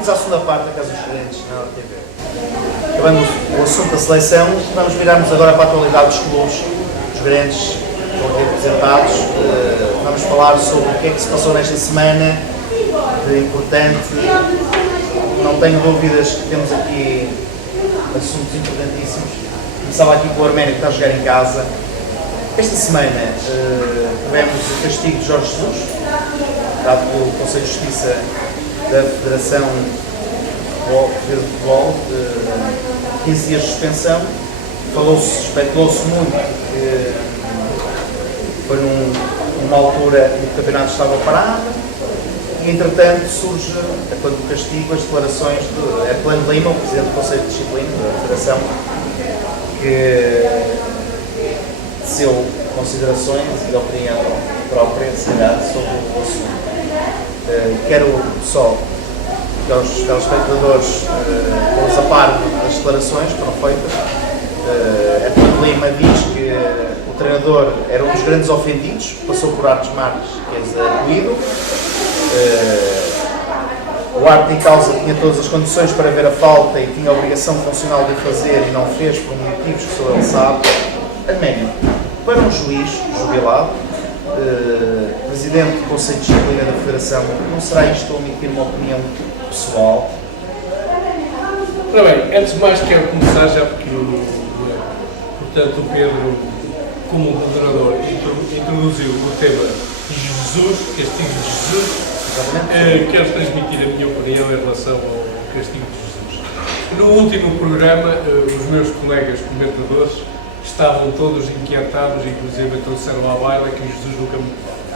bem-vindos à segunda parte da Casa dos Gerentes na TV. Acabando o assunto da seleção, vamos virar-nos agora para a atualidade dos clubes. Os gerentes vão ter representados. Vamos falar sobre o que é que se passou nesta semana de importante. Não tenho dúvidas que temos aqui assuntos importantíssimos. Começava aqui com o Arménio, que está a jogar em casa. Esta semana tivemos o castigo de Jorge Jesus, dado pelo Conselho de Justiça da Federação de Futebol, 15 dias de suspensão. Especulou-se muito que foi numa altura em que o campeonato estava parado e, entretanto, surge, quando o castigo, as declarações de Herculano Lima, o Presidente do Conselho de Disciplina da Federação, que teceu considerações e opinião própria, se calhar, sobre o assunto. Quero só que os telespectadores pô-los a par das declarações que foram feitas. Herculano Lima diz que o treinador era um dos grandes ofendidos, passou por Artes Marques arguído. O árbitro em causa tinha todas as condições para ver a falta e tinha a obrigação funcional de o fazer e não fez por motivos que só ele sabe. Arménio, para um juiz jubilado, presidente do Conselho de Disciplina da Federação, não será isto a emitir uma opinião pessoal? Ora bem, antes de mais quero começar já porque portanto, o Pedro, como moderador, introduziu o tema de Jesus, castigo de Jesus. Quero transmitir a minha opinião em relação ao castigo de Jesus. No último programa, os meus colegas comentadores estavam todos inquietados, inclusive trouxeram à baila que Jesus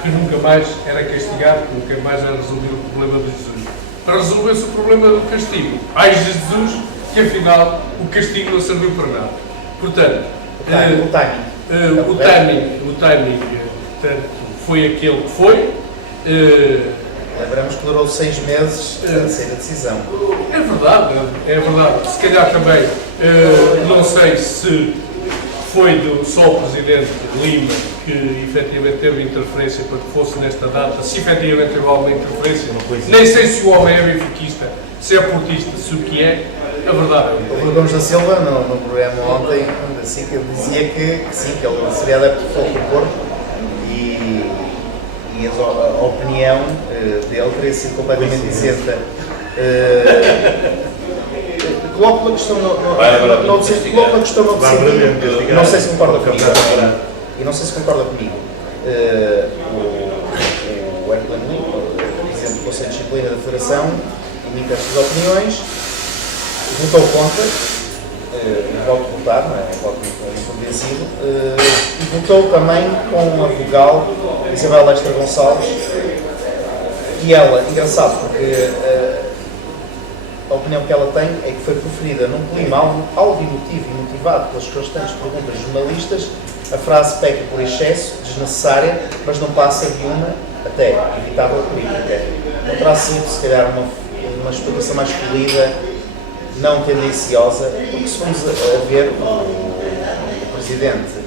nunca mais era castigado, que nunca mais era resolvido o problema de Jesus. Para resolver-se o problema do castigo, ai Jesus, que afinal o castigo não serviu para nada. Portanto, o timing portanto, foi aquele que foi. Lembramos que durou 6 meses a sair a decisão. É verdade. Se calhar também, não sei se foi só o Presidente Lima que efetivamente teve interferência para que fosse nesta data, se efetivamente teve alguma interferência, nem sei se o homem é benfiquista, se é portista, se o que é, a verdade é. O Rui Gomes da Silva, no programa ontem, assim, que ele dizia que sim, que ele seria adepto do Futebol do Porto e a opinião dele teria sido completamente isenta. Coloco uma questão no sentido, não sei se concorda comigo, e não sei se concorda comigo. O Herculano Lima, Presidente do Conselho de Disciplina da Federação, emite estas opiniões, votou contra, voto votar, não é? Voto inconvencido, e votou também com a vogal Isabel Lestra Gonçalves, e ela, engraçado, porque a opinião que ela tem é que foi preferida num clima algo emotivo e motivado pelas constantes perguntas jornalistas, a frase peca por excesso, desnecessária, mas não passa de uma, até, evitável política. Não terá sido, se calhar, uma explicação mais polida, não tendenciosa, porque se formos a ver o Presidente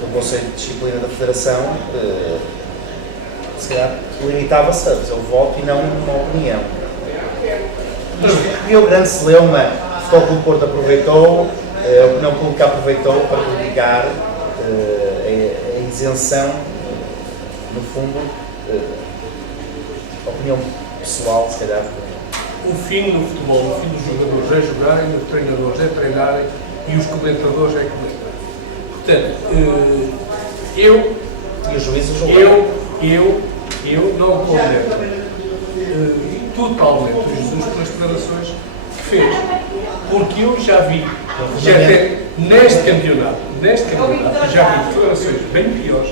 do Conselho de Disciplina da Federação, se calhar limitava-se a fazer o voto e não uma opinião. E o grande celeuma, o Futebol Clube Porto aproveitou, a opinião pública aproveitou para publicar a isenção, no fundo, a opinião pessoal, se calhar. O fim do futebol, o fim dos jogadores é jogarem, os treinadores é treinarem e os comentadores é comentarem. Portanto, E os juízes julgaram. eu não condeno totalmente o Jesus pelas declarações que fez. Porque eu já vi, neste campeonato, já vi declarações bem piores,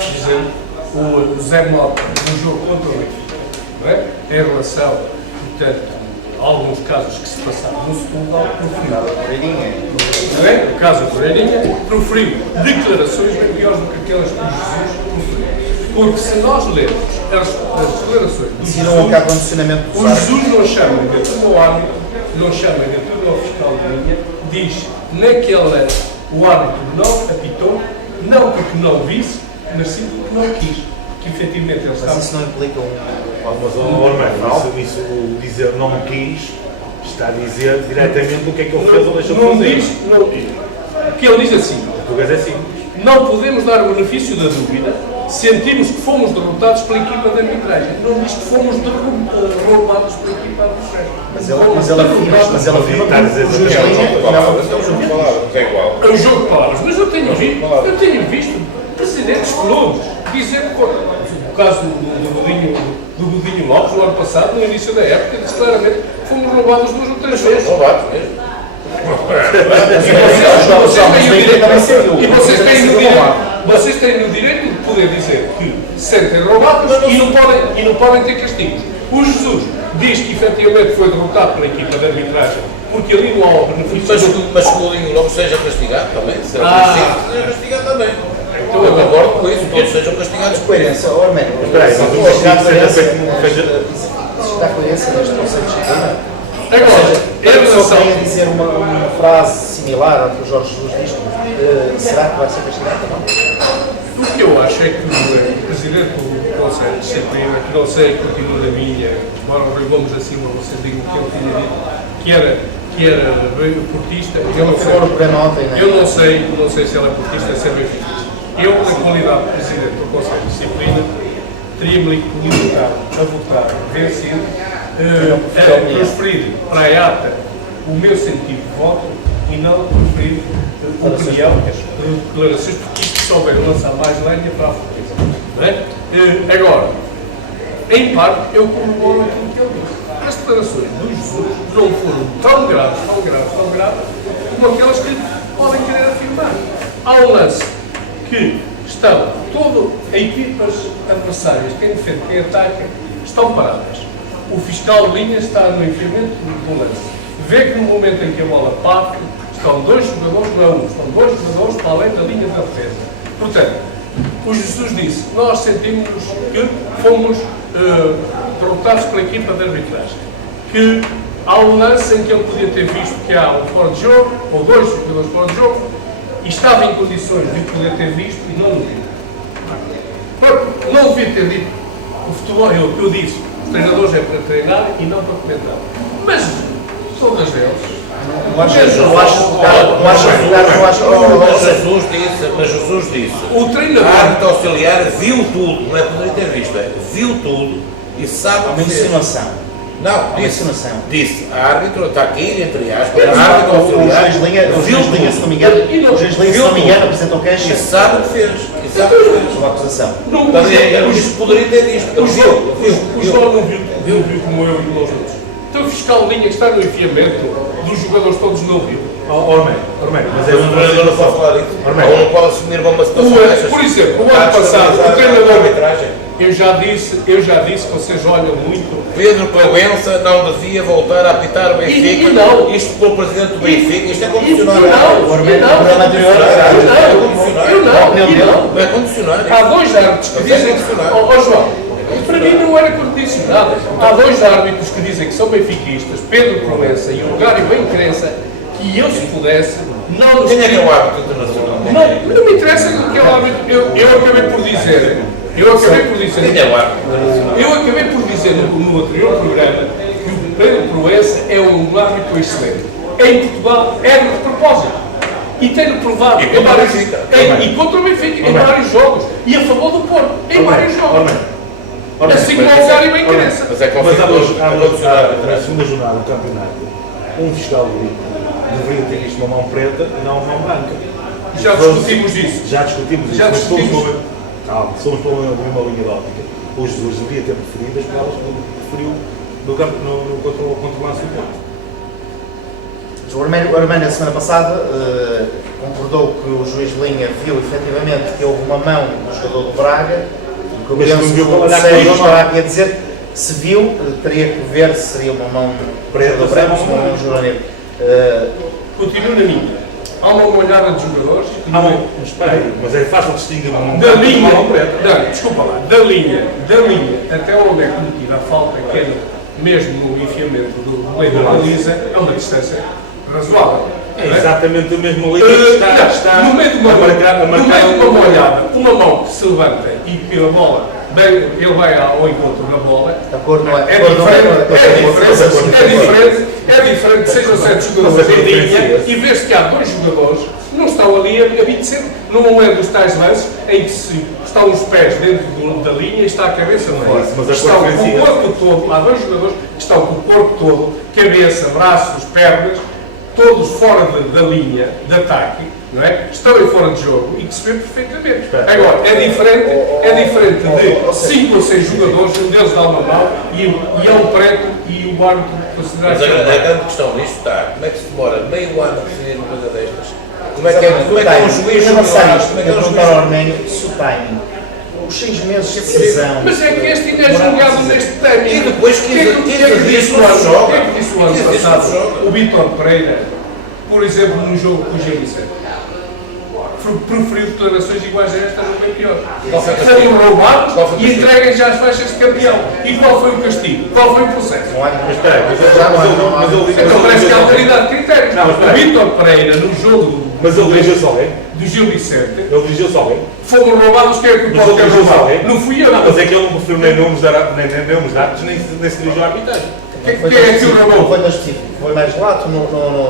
dizendo o Zé Mota no jogo contra o Benfica, não é? Em relação, portanto, a alguns casos que se passaram no Setúbal, o caso do Moreirinha, proferiu declarações bem piores do que aquelas que o Jesus proferiu. Porque se nós lermos as declarações do Jesus, o Jesus não chama de tudo ao árbitro, não chama de tudo ao fiscal de linha, diz naquele o árbitro não apitou, não porque não visse, mas sim porque não quis. Que efetivamente ele Mas isso não implica um Mas, Ormano, isso dizer não quis, está a dizer diretamente o que é que ele fez ou deixou de Não fazer. diz, o que ele diz assim, O português é simples. não podemos dar o benefício da dúvida, sentimos que fomos derrotados pela equipa de arbitragem. Não diz que fomos roubados pela equipa de arbitragem. Mas ele afirma Está a dizer que o juiz que é um linha jogo de palavras. É igual. É um jogo de palavras, mas eu tenho visto presidentes de clubes dizer que, o caso do Godinho Lopes, no ano passado, no início da época, disse claramente que fomos roubados 2 ou 3 vezes. Roubados mesmo. E vocês têm o direito de poder dizer que se sentem roubados e não podem ter castigos. O Jesus diz que efetivamente foi derrotado pela equipa de arbitragem porque ali não há o benefício. Mas que o Godinho logo seja castigado também. Se ele seja castigado também. Então Eu concordo com isso, todos sejam castigados. Coerência, Ormeno. Espera aí, mas o castigo seja feito como fez. Está coerência neste conceito de disciplina? Agora, Se a pessoa tem a dizer uma frase similar ao que o Jorge Jesus diz, será que vai ser castigado ou não? o que eu acho é que o Presidente do Conselho de Disciplina, que não sei, continua na minha, embora o Rui Gomes acima, vocês digam que ele tinha dito, que era portista, eu não sei se ele é portista ou se é benfiquista. Eu, na qualidade de Presidente do Conselho de Disciplina, teria-me limitado a votar vencido, a transferir para a ata o meu sentido de voto e não transferir opinião, declarações, porque isto só vai lançar mais lenha para a fogueira. Não é? Agora, em parte, eu corroboro aquilo que ele disse. As declarações do Jesus não foram tão graves, como aquelas que podem querer afirmar. Há um lance que estão todas as equipas adversárias, quem defende, quem ataca, estão paradas. O fiscal de linha está no enfiamento do lance. Vê que no momento em que a bola parte, estão 2 jogadores, não é um, estão 2 jogadores para além da linha da defesa. Portanto, o Jesus disse, nós sentimos que fomos derrotados pela equipa de arbitragem. Que há um lance em que ele podia ter visto que há um fora de jogo, ou 2 jogadores fora de jogo, e estava em condições de poder ter visto e não o viu. Não devia ter dito. O futebol é o que eu disse. Os treinadores é para treinar e não para comentar. Mas todas eles. Mas Jesus disse. O treinador. A árbitro auxiliar viu tudo, não é poderia ter visto, é viu tudo e sabe Uma insinuação. Não, disse, a árbitro está aqui, entre aspas, a O árbitro auxiliar juiz Linha, se não me engano, apresentou queixa. e sabe o que fez. Sobre a acusação. Ele disse que poderia ter visto. O João não viu como eu e nós outros. Então o fiscal de linha que está no enfiamento dos jogadores todos não viu. Ormeno, mas é O treinador não pode falar isso. Ou não pode assumir uma situação dessas. Por exemplo, o ano passado, o treinador. Eu já disse que vocês olham muito. Pedro Proença não devia voltar a apitar o Benfica. E não. Isto pelo presidente do Benfica. Isto é condicionar. Não é condicionar. Há 2 árbitros que dizem que. João, para mim não era condicionado. Há 2 árbitros que dizem que são benfiquistas, Pedro Proença e o Gário Benquerença, que eu, se pudesse, não nos. Quem é que é o árbitro internacional? Não me interessa o que é o árbitro. Eu acabei por dizer. Eu acabei por dizer no anterior programa que o Pedro Proença é um árbitro excelente. Em Portugal é de propósito. E tem-no provado e contra o Benfica em vários jogos. E a favor do Porto em vários jogos. Assim como o Gário bem cresça. Mas é que na segunda jornada do campeonato, um fiscal de linha deveria ter visto uma mão preta e não uma mão branca. Já discutimos isso. Somos pela mesma linha de óptica. O Jesus devia ter preferido as pelas que preferiu contra o lance do Porto. O Armênio, na semana passada, concordou que o juiz de linha viu efetivamente que houve uma mão do jogador do Braga. O que eu penso que o Sérgio estava aqui a dizer, se viu, teria que ver se seria uma mão preta do Braga ou uma mão juvenil. Continuo na minha. Há uma olhada de jogadores. Mas espera aí, mas é fácil distinguir uma mão da linha. Não, desculpa lá, da linha até onde é cometida a falta, que é mesmo no enfiamento do meio da baliza, é uma distância razoável. É exatamente a mesma linha que está no meio de uma, a marcar no meio de uma molhada, uma mão que se levanta e que a bola, ele vai ao encontro da bola. A cor não é. É diferente, sejam 7 jogadores em linha e vê-se que há 2 jogadores que não estão ali a 20 no momento dos tais lances em que estão os pés dentro da linha e está a cabeça no meio. Estão com o corpo todo, há 2 jogadores que estão com o corpo todo, cabeça, braços, pernas, todos fora da linha de ataque, não é? Estão em fora de jogo e que se vê perfeitamente. Agora, é diferente de 5 ou 6 jogadores, um deles dá uma mão e é um preto e o árbitro considera. Mas a grande questão nisto está, como é que se demora meio ano a decidir uma coisa destas? Como é que é um juiz julgar? Como é que é um juiz ao Arménio se o time, os 6 meses de decisão. Mas é que este ainda é julgado neste técnico. E depois 15 dias o não joga. O que é que disse o ano passado? O Vítor Pereira, por exemplo, num jogo com o Gil Vicente, preferiu declarações iguais a esta, não bem pior. Foram roubados e entreguem já as faixas de campeão. E qual foi o castigo? Qual foi o processo? Mas espera, mas ele Então parece que há autoridade de critérios. O Vítor Pereira, no jogo mas ele dirigiu-se alguém? Do Gil Vicente, Ele dirigiu-se alguém? foram roubados, quem é que Mas pode ele ter dirigiu-se roubado? alguém? Não fui eu. Não, mas é que ele não preferiu nem nomes de dados, nem se dirigiu à arbitragem. Quem é que o Não roubou? foi tão específico, foi mais lato.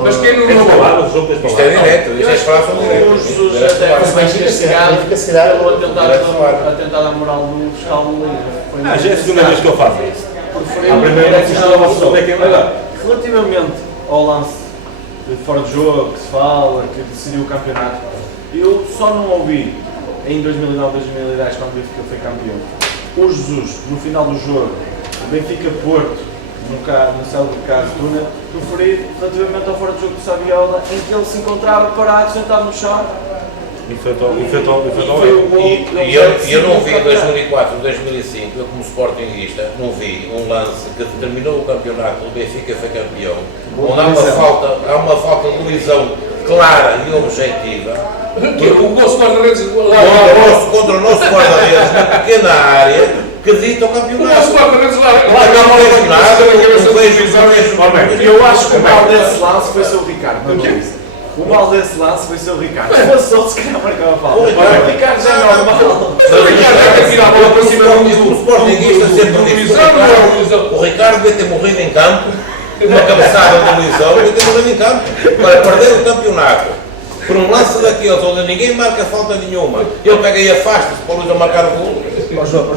Mas quem não Tens roubou? palavras, o jogo tens Isto é palavras. direto, isto é espaço O Jesus direto. até foi mais castigado Benfica, se calhar, ou a tentar dar moral do fiscal do Liga. Já é a segunda vez que ele faz isso. Preferiu A primeira vez que direcionar ele o é que é Agora, melhor. relativamente ao lance de fora de jogo que se fala, que decidiu o campeonato, eu só não ouvi em 2009, 2010, quando o Benfica foi campeão, o Jesus, no final do jogo, o Benfica-Porto, no céu do caso Tuna, referir relativamente ao fora de jogo do Saviola, em que ele se encontrava parado, sentado no chão. Enfrentou Foi o gol. E eu não vi em 2004, 2005, eu como sportinguista, não vi um lance que determinou o campeonato, o Benfica foi campeão, onde há uma falta de colisão clara e objetiva O nosso guarda-redes contra o nosso guarda-redes na pequena área que dita o O nosso campeonato. guarda-redes lá Não vejo nada, não vejo. Eu acho que o mal desse lance foi ser o Ricardo, não é? O mal desse lance foi ser o Ricardo. Se fosse outro, se calhar marcava falta. O Ricardo já é normal. O Ricardo é que tirar a bola para cima O sportinguista sempre disse, o Ricardo devia ter morrido em campo, uma cabeçada de Luizão, devia ter morrido em campo, para perder o campeonato. Por um lance daqueles onde ninguém marca falta nenhuma, ele pega e afasta-se para o Luizão marcar o gol.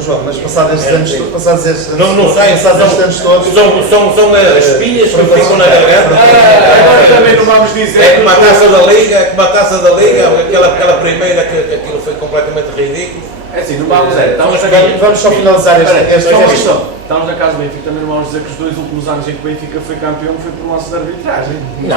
João, mas passados estes anos todos, passados estes anos todos, São as espinhas que ficam na garganta. Agora também não vamos dizer. É como a taça da Liga, aquela primeira que aquilo foi completamente ridículo. É assim, não vamos dizer. vamos só finalizar este Só uma questão. Estamos na casa do Benfica, também não vamos dizer que os 2 últimos anos em que o Benfica foi campeão foi por um lance de arbitragem. Não.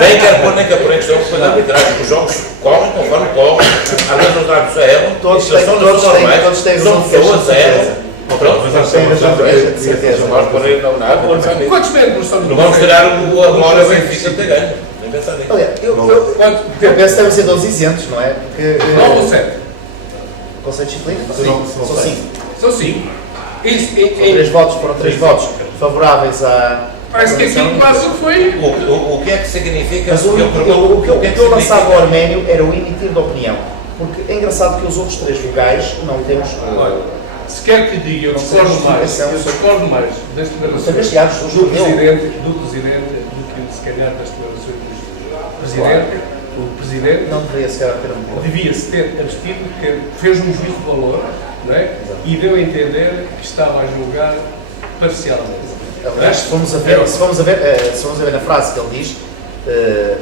Nem quero pôr em questão que foi da arbitragem, porque os jogos correm conforme correm. Às vezes os árbitros erram, Todos são normais, têm são pessoas erram. Pronto, Todos têm razão de queixa, de certeza. não vamos pôr aí nada, pensar nisso. Quantos membros estão no Não vamos tirar a glória ao Benfica de ter ganho, nem pensar nisso. Aliás, eu penso que devem ser 12 isentos, não é? Porque 9 ou 7? o Conselho de Disciplina são 5. São 5. Foram 3 votos favoráveis à. Parece que aquilo quase foi. O que é que significa? Mas o que eu lançava ao Arménio era o emitir de opinião. Porque é engraçado que os outros 3 vogais não temos. Se quer que diga, eu discordo mais das declarações do Presidente do que se calhar das declarações do Presidente. O Presidente Não deveria ser ter um devia-se ter abstido, porque fez um juízo de valor, não é? E deu a entender que estava a julgar parcialmente. Aliás, se vamos a ver na frase que ele diz,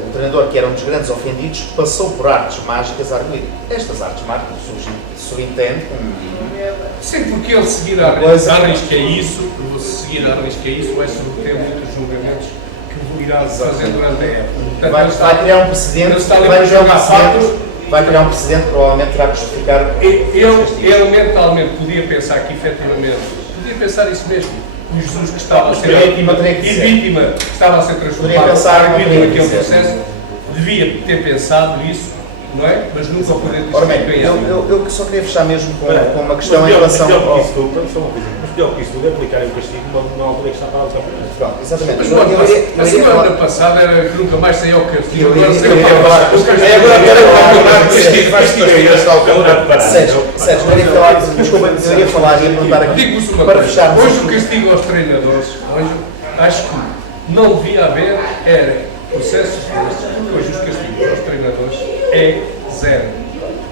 o treinador, que era um dos grandes ofendidos, passou por artes mágicas a arguir. Estas artes mágicas subentende Sim, porque ele seguir a risca isso, vai submeter muitos julgamentos que irá fazer durante a época. vai criar um precedente, vai criar um precedente que provavelmente terá que justificar. Ele mentalmente podia pensar que efetivamente, podia pensar isso mesmo, o Jesus que estava a ser vítima que estava a ser transformado naquele processo, devia ter pensado nisso, não é? Mas nunca poder ter Ora bem, eu só queria fechar mesmo com uma questão em relação ao. Desculpa, só uma coisa. pior que isso tudo é aplicarem o castigo na altura que está para o campeonato. Pronto, exatamente. Mas Eu a iria falar- semana passada era que nunca mais saía ao castigo. Eu Agora ia saiu ao falar- castigo. É agora quero o campeonato de castigo, faz castigo nesta altura. Sérgio, eu iria falar, desculpa, eu ia falar, ia perguntar aqui, Digo-vos uma para coisa. fecharmos Hoje o aqui. castigo aos treinadores, hoje, acho que não devia haver era processos destes, porque hoje os castigos aos treinadores é zero.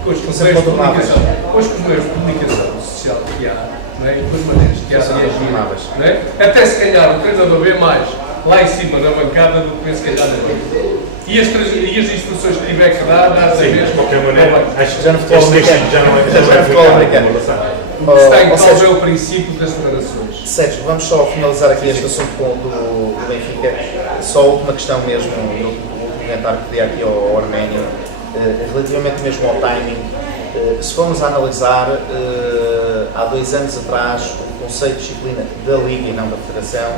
Hoje com os meios de comunicação, hoje com os meios de comunicação social que há, não é? E com as maneiras que há de agir, não é? Até se calhar o treinador vê mais lá em cima na bancada do que vê se calhar na banca. E as instruções que tiver que dar, dá Sim, mesmo. de qualquer maneira, acho que Já no futebol este americano. castigo já não é Já no futebol aplicável, americano. O que está em Ou causa seja, é o princípio das declarações. Sérgio, vamos só finalizar aqui este assunto do Benfica. Só a última questão mesmo, do comentário que pedi aqui ao Arménio, relativamente mesmo ao timing. Se formos a analisar, há 2 anos atrás, o Conselho de Disciplina da Liga e não da Federação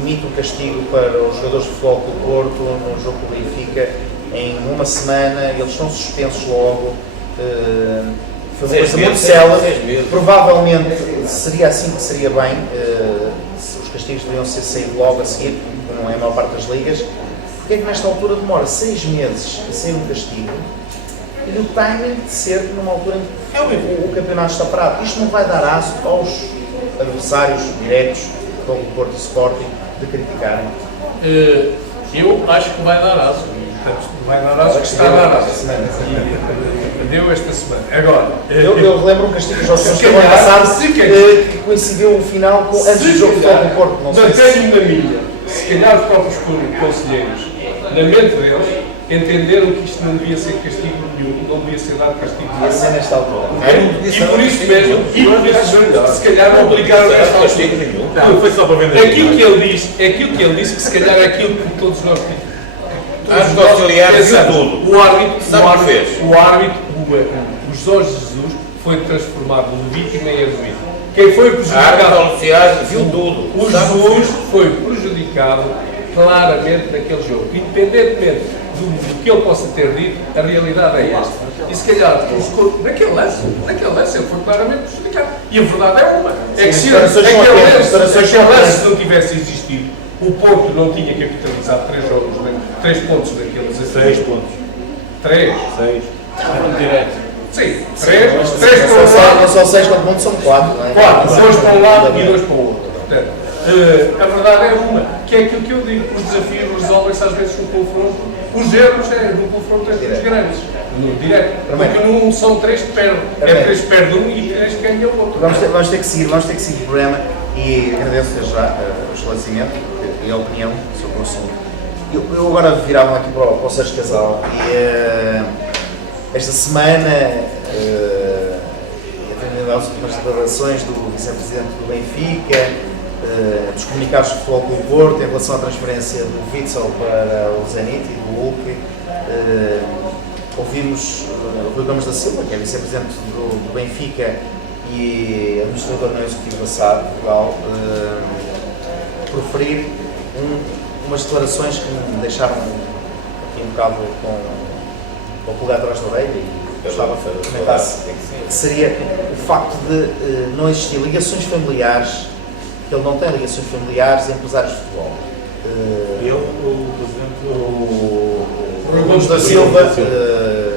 emite um castigo para os jogadores de futebol do Porto no jogo do Benfica em uma semana, eles estão suspensos logo. Foi uma 6 coisa muito meses, célere. 6 meses. Provavelmente seria assim que seria bem, os castigos deveriam ser saídos logo a seguir, como é a maior parte das ligas. Porque é que nesta altura demora 6 meses a sair um castigo e o timing de ser numa altura em que o campeonato está parado? Isto não vai dar aço aos adversários diretos do Porto e Sporting de criticarem. Eu acho que vai dar aso. Vai dar aso, que está a dar aso. Deu esta semana. Agora, Eu relembro um castigo dos jogos Se do ano calhar, passado se calhar. que coincidiu o final com, antes do jogo de futebol do Porto. Não sei se... tenho na minha, se calhar os próprios conselheiros, na mente deles, entenderam que isto não devia ser castigo nenhum, não devia ser dado castigo Ia ser nenhum. nesta altura. E por isso mesmo, se calhar não aplicaram nesta Castigo altura. nenhum. Não, foi só para vender. Aquilo que ele disse, que se calhar é aquilo que todos nós Acho que o auxiliar viu tudo. O árbitro, Sabe o que fez? o Jorge Jesus foi transformado de vítima em arguido. Quem foi A prejudicado? árbitra Luciano viu tudo. O Sabe o que Jesus fez? foi prejudicado claramente naquele jogo. Independentemente do que ele possa ter dito, a realidade é esta. E se calhar, naquele lance ele foi claramente prejudicado. E a verdade é uma. É que se as declarações são apenas, as declarações são aquele apenas. lance não tivesse existido, o Porto não tinha capitalizado 3 jogos, 3 pontos daqueles. 6 pontos. 3? 6. Direto. Sim, 3 Não para um lado. são só 6 contra mundo, são 4, não é? 4, 2 para um lado e 2 para o outro. Portanto, a verdade é uma, que é aquilo que eu digo, os desafios resolvem-se às vezes no confronto, os erros é no confronto entre os grandes, no direto, porque não são 3 que perdem, é 3 que perde um e 3 que ganha o outro. Vamos ter que seguir o programa e agradeço já o esclarecimento e a opinião sobre o assunto. Eu agora virava aqui para o Sérgio Casal e esta semana, atendendo às últimas declarações do vice-presidente do Benfica, dos comunicados do Futebol Clube do Porto em relação à transferência do Witsel para o Zenit e do Hulk, ouvimos Rui Gomes da Silva, que é vice-presidente do Benfica e administrador não executivo da SAD Portugal, proferir umas declarações que me deixaram aqui um bocado com o pulgar atrás da orelha e gostava que comentasse, que seria o facto de não existir ligações familiares, que ele não tem ligações familiares a empresários de futebol. O presidente O Rui Gomes da Silva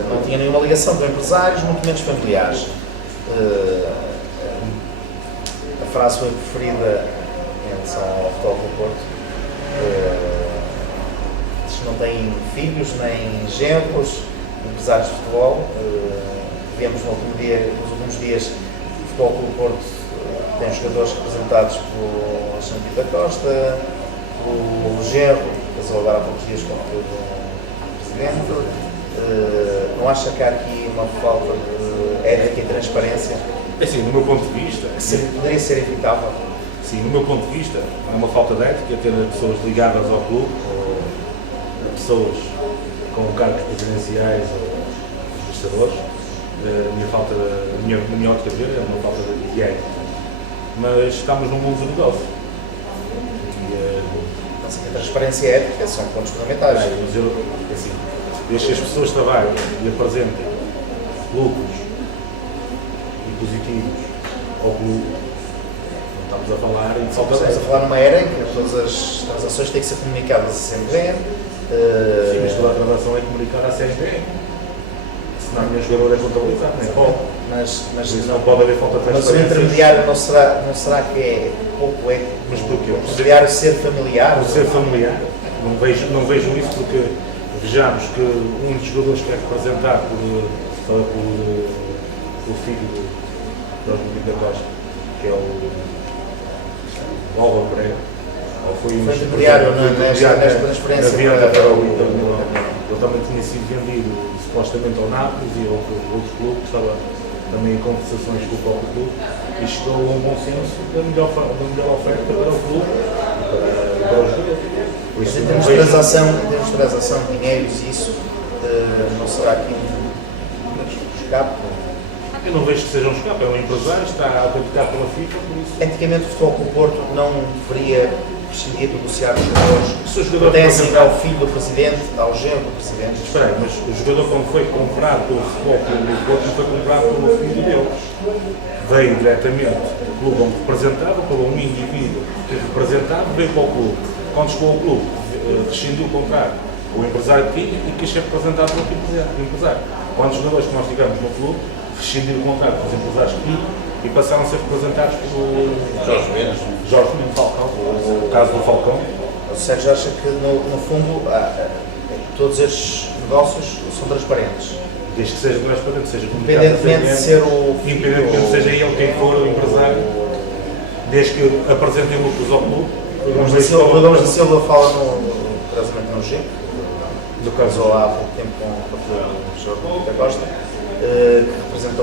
não tinha nenhuma ligação com empresários, muito menos familiares. A frase foi preferida em relação ao futebol do Porto. Eles não têm filhos nem genros, empresários de futebol. Vemos nos últimos dias o Futebol Clube do Porto tem jogadores representados pelo Alexandre da Costa, o Genro, que casou agora há poucos dias com o Presidente. Não acha que há aqui uma falta de ética e transparência? assim, no meu ponto de vista, Que poderia ser evitável? sim, no meu ponto de vista, é uma falta de ética ter pessoas ligadas ao clube, ou pessoas com cargos presidenciais ou administradores. Na minha ótica de ver, é uma falta de ética. Mas estamos num mundo de negócio. Assim, a transparência e a ética são pontos fundamentais. Mas eu, assim, desde que as pessoas trabalhem e apresentem lucros e positivos ao clube. Não estamos a falar em falta de Estamos a falar numa era em que todas as transações têm que ser comunicadas a CMVM. Sim, mas toda a transação é comunicada à CNP. Senão o meu jogador é contabilizado, nem pode. Mas Por isso não pode haver falta de Mas o transparência. intermediário não será que é pouco ético? Mas porquê? O intermediário ser familiar? Por ser familiar, não vejo isso porque vejamos que um dos jogadores que é representado pelo filho de Jorge Pinto da Costa, que é o Álvaro Pereira, ou foi um intermediário nesta transferência na venda para para o o Inter de Milão. Ele também tinha sido vendido supostamente ao Nápoles e a outro clube que estava também em conversações com o próprio clube e chegou a um bom senso da melhor oferta para o clube e para os jogadores. Por Mas isso em não termos de vejo- transação de dinheiros e isso, não será aqui um escape? Eu não vejo que seja um escape, é um empresário, está autenticado pela FIFA, por isso. Antigamente o Futebol Clube do Porto não deveria prescindir de negociar os jogadores Se o jogador pertencem representa- ao filho do Presidente, ao genro do Presidente. Espera aí, mas o jogador quando foi comprado pelo Futebol Clube do Porto não foi comprado pelo filho dele. Veio diretamente do clube onde representava, pelo um indivíduo que representava, veio para o clube. Quando chegou ao clube, rescindiu o contrato. O empresário tinha e quis ser representado pelo empresário. Quando os jogadores que nós tivemos no clube, rescindiram o contrato dos empresários que tinham e passaram a ser representados pelo Jorge Mendes. Jorge Mendes Falcão, o caso do Falcão. O Sérgio acha que, no fundo, todos estes negócios são transparentes. Desde que seja transparente, seja comunicado. Independentemente de ser o Independentemente de seja ele quem for o empresário, desde que apresentem lucros ao clube. O Gomes da Silva fala curiosamente no G, do caso casou há pouco tempo com o Jorge Pinto da Costa, que representa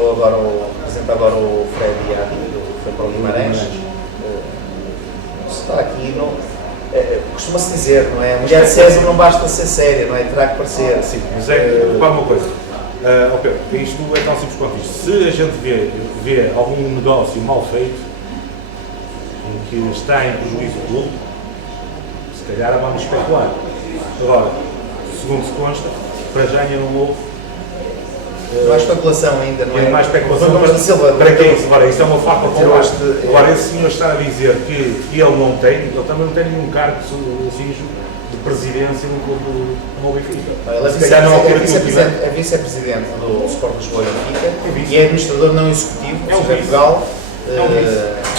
agora o Fred Iadi, que foi para o Guimarães. Está aqui, costuma-se dizer, não é? A mulher de César não basta ser séria, não é? Terá que parecer. sim, mas repara uma coisa. Ó Pedro, isto é tão simples quanto isto. Se a gente vê algum negócio mal feito, em que está em prejuízo do clube, se calhar vamos especular. Agora, segundo se consta, para já ainda não houve. Não há especulação ainda, não é? É mais especulação O Gomes da Silva, para quem isso? Agora, isso é uma faca de Eu acho que- Agora, esse senhor está a dizer que ele não tem, ele também não tem nenhum cargo de presidência no clube do Benfica. Ele Se calhar não é altura que ele tiver. vice-presidente do Sport Lisboa e Benfica É vice. e é administrador não executivo É um de vice. Portugal. É um vice.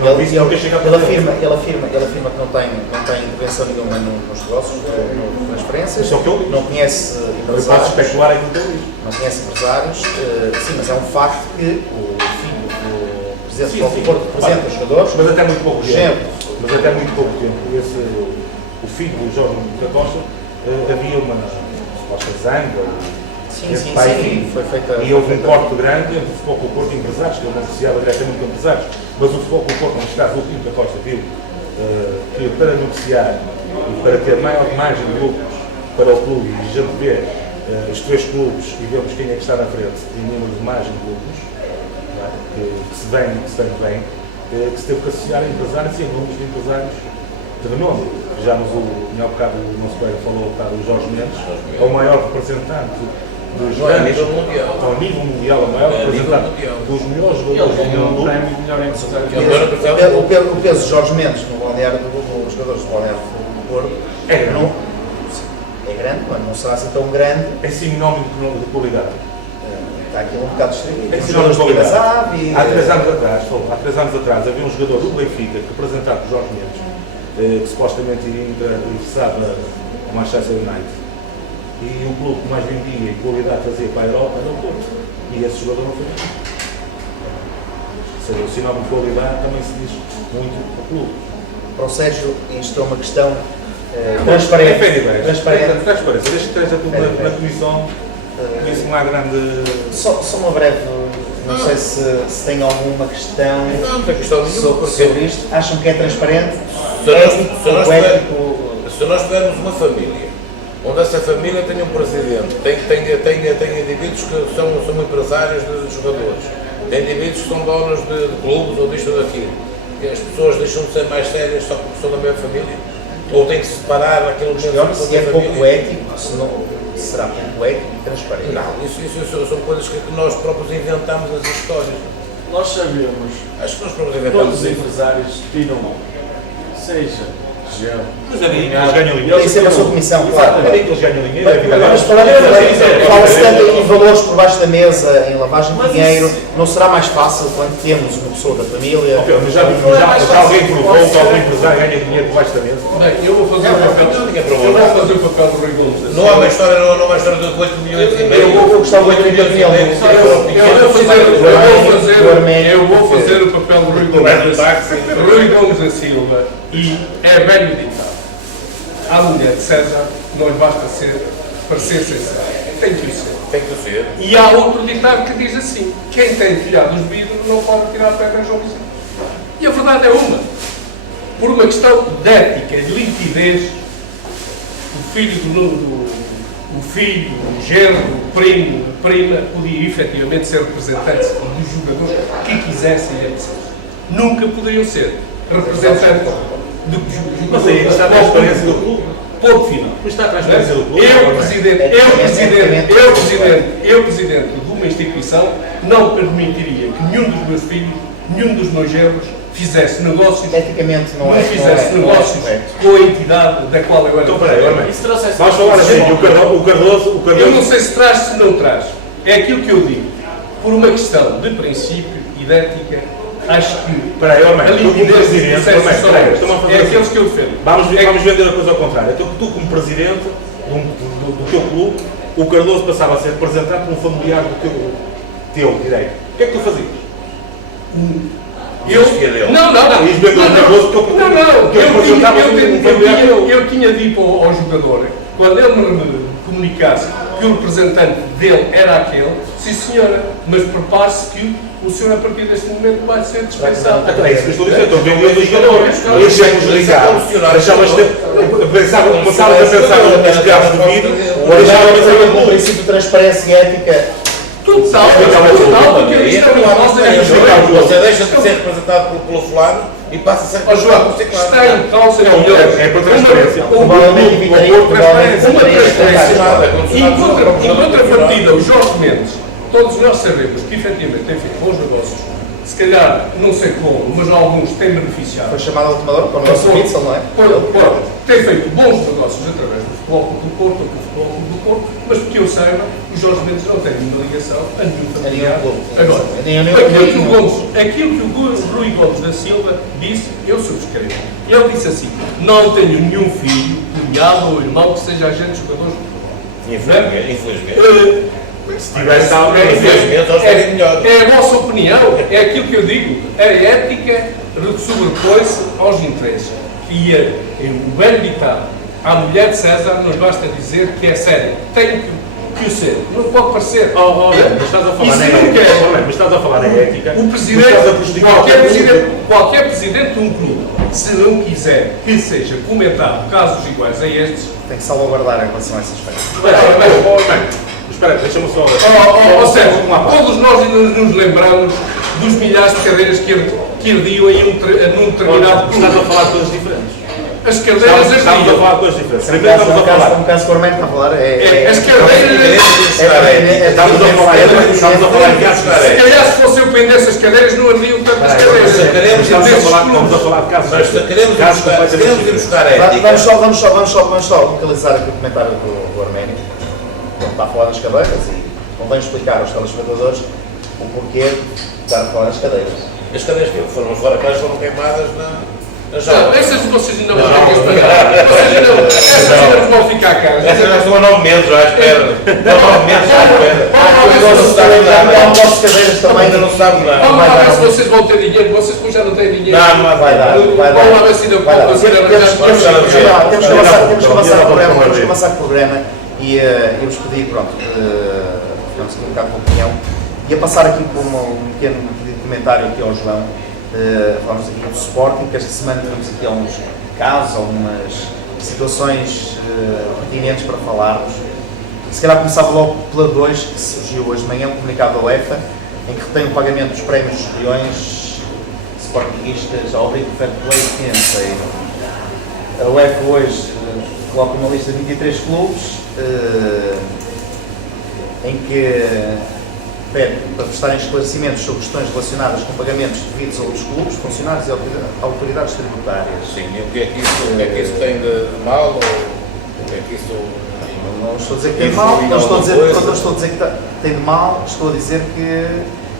Não, Ele, vice ele, nunca chega a ele, presidente. afirma que não tem intervenção nenhuma nos negócios, no transferências, Isso é o que eu digo. não conhece Eu posso empresários, especular aquilo que eu digo. não conhece empresários, sim, mas é um facto que o filho do Presidente Sim, do sim. Porto representa os jogadores, Mas até muito pouco tempo. Gente. Mas até muito pouco tempo. O filho do Jorge da Costa havia uma suposta zanga. sim, esse sim, pai sim, filho. foi feita. E houve um corte grande entre o Futebol Clube do Porto e empresários, que ele não negociava diretamente com empresários, mas o Futebol Clube do Porto, neste caso o Pinto da Costa, viu que para negociar e para ter maior margem de lucros para o clube, e a gente vê os três clubes e vemos quem é que está na frente em número de margem de lucros, não é? que se vem bem, que se teve que associar a empresários e a números de empresários de renome. Já há bocado o nosso colega falou o Jorge Mendes, é o maior representante dos Não, a grandes, nível mundial. ao nível mundial, o maior É, a nível representante mundial. dos melhores Ele jogadores do ganhou um mundo. prémio de melhor empresário. Ele não era presidente. O peso de Jorge Mendes no balneário dos jogadores do balneário do Porto É grande. é grande, mas não será assim tão grande. É sinónimo de qualidade. Está aqui um bocado distribuído. É Os sinónimo de jogadores do qualidade. Casab e Há 3 anos atrás, havia um jogador do Benfica que representava o Jorge Mendes, que supostamente interessava o Manchester United. E o clube que mais vendia e qualidade fazia para a Europa era o Porto. E esse jogador não foi. Ou seja, o sinónimo de qualidade também se diz muito ao clube. para o Sérgio isto é uma questão transparente. Transparente. Transparência. Deixa que esteja tudo na comissão. Isso não há grande. Só uma breve, não sei se tem alguma questão Não tem questão nenhuma, porque sobre isto. Acham que é transparente? Se nós tivermos uma família, onde essa família tem um presidente, tem indivíduos que são empresários de jogadores, tem indivíduos que são donos de clubes ou disto ou daquilo, e as pessoas deixam de ser mais sérias só porque são da mesma família? Ou tem que se separar aquele momento Se é pouco ético, se não, será pouco ético e transparente. Não, isso são coisas que nós próprios inventamos as histórias. nós sabemos, Acho que nós podemos inventar todos os empresários tiram, seja gel, Mas é bem que eles ganham Tem dinheiro. que ser a sua comissão, É claro. bem que eles ganham dinheiro. é vida Mas deles. fala-se tanto em valores por baixo da mesa, em lavagem de Mas dinheiro, isso- não será mais fácil quando temos uma pessoa da família? Ok, mas já alguém provou que algum empresário ganha dinheiro debaixo da mesa? Bem, eu vou fazer o papel. não tinha Eu problema. vou fazer o papel do Rui Gomes. Não há uma história, não há uma história de 8 milhões e meio. Eu gostava muito de ver Eu vou fazer o papel do Rui Gomes da Silva. Rui Gomes da Silva. E é velho ditado. À mulher de César não lhe basta parecer sensato. Tem que o ser. Tem que ser. E há outro ditado que diz assim: quem tem telhado os vidros não pode tirar a pedra João Vicente. E a verdade é uma. Por uma questão de ética, de limpidez, o filho, o genro, o primo, a prima, podia efetivamente ser representantes dos jogadores que quisessem e apetecessem. Nunca poderiam ser representantes do Mas aí está a transparência do clube. ponto final. Mas está a transparência do clube. Eu, presidente de uma instituição, não permitiria que nenhum dos meus filhos, nenhum dos meus genros, fizesse negócios, Eticamente não não é. fizesse não é negócios correto. com a entidade da qual eu era. Então, peraí, Armando. isso trouxe essa Vamos falar assim, o Cardoso... Eu não sei se traz, se não traz. É aquilo que eu digo. Por uma questão de princípio e de ética, acho que Peraí, a Armando, tu como limpidez dos presidente... processos Armando, são peraí, estou-me a fazer é assim. aqueles que eu defendo. Vamos vender a coisa ao contrário. Então, tu como presidente do teu clube, o Cardoso passava a ser representado por um familiar do teu direito. O que é que tu fazias? Não. Ias vender o Cardoso porque Eu tinha dito ao jogador, quando ele me comunicasse que o representante dele era aquele, sim senhora, mas prepare-se que o senhor a partir deste momento vai ser dispensado. Então é isso que eu estou a dizer. Então vendendo os jogadores. Eles já nos ligaram. Pensava a pensar nos criados do vidro. O ordenamento com o princípio de transparência e ética. Total, porque isto é uma causa Você deixa de ser representado pelo fulano e passa a ser Ó João, está em causa milhões. É por transparência. Provavelmente evitaria Em contrapartida, o Jorge Mendes, todos nós sabemos que efetivamente tem feito bons negócios, se calhar, não sei como, mas alguns têm beneficiado. Foi chamado a última hora para o nosso Witzel, não é? Tem feito bons negócios através do Futebol Clube do Porto, ou do Futebol Clube do Porto, mas porque eu saiba, o Jorge Mendes não tem nenhuma ligação a nenhum familiar. Agora, aquilo que o Rui Gomes da Silva disse, eu subscrevo. Ele disse assim: não tenho nenhum filho, cunhado ou irmão que seja agente de jogadores do Porto. Infelizmente. Se tivesse algo... Infelizmente, eles teriam melhor. É a vossa opinião, é aquilo que eu digo. A ética sobrepõe-se aos interesses. E o bem ditado à mulher de César nos basta dizer que é sério. Tem que o ser. Não pode parecer. Mas estás a falar na ética. Mas estás a falar na ética. O presidente, qualquer presidente de um clube, se não quiser que seja comentado casos iguais a estes, Tem que salvaguardar em relação a essas coisas. Espera, deixa-me só... Ou seja, todos nós ainda nos lembramos dos milhares de cadeiras que ardiam em num determinado clube. Estás a falar de coisas diferentes. As cadeiras Estamos a ardiam. falar de coisas diferentes. No Primeiro estamos a caso falar... que o Armando está a falar, As cadeiras. Estamos a falar de casos Se calhar se fosse eu que vendesse as cadeiras, não ardiam tantas cadeiras. Estamos a falar de casos Mas se queremos ir buscar a ética. Vamos só localizar aqui o comentário do Arménio. Ele está a falar das cadeiras e convém explicar aos telespectadores o porquê de estar a falar das cadeiras. As cadeiras que foram fora cá foram queimadas na Não, jaula. essas vocês ainda vão ter que esperar. Essas ainda vos vão ficar caras. Essas já estão há 9 meses à espera. Estão 9 meses à espera. Há um gosto de cadeiras também. Ainda não sabe nada. Vamos lá ver se vocês vão ter dinheiro. Vocês como já não têm dinheiro. Não Vai dar. Vamos lá ver se ainda Vai dar. vão conseguir arranjar. Temos que avançar com o programa e eu vos pedi, pronto, ficamos aqui um bocado com opinião. Ia passar aqui por um pequeno pedido de comentário aqui ao João. Falamos aqui do Sporting, que esta semana temos aqui alguns casos, algumas situações pertinentes para falarmos. Se calhar começava logo pela 2, que surgiu hoje de manhã, um comunicado da UEFA, em que retém o pagamento dos prémios dos leões sportinguistas ao rico fair play financeiro. A UEFA hoje coloca uma lista de 23 clubes, em que pede para prestarem esclarecimentos sobre questões relacionadas com pagamentos devidos a outros clubes, funcionários e autoridades tributárias. Sim, e o que é que isso tem de mal? Ou o que é que isso... Não estou a dizer que tem de mal, não estou a dizer que tem de mal, estou a dizer que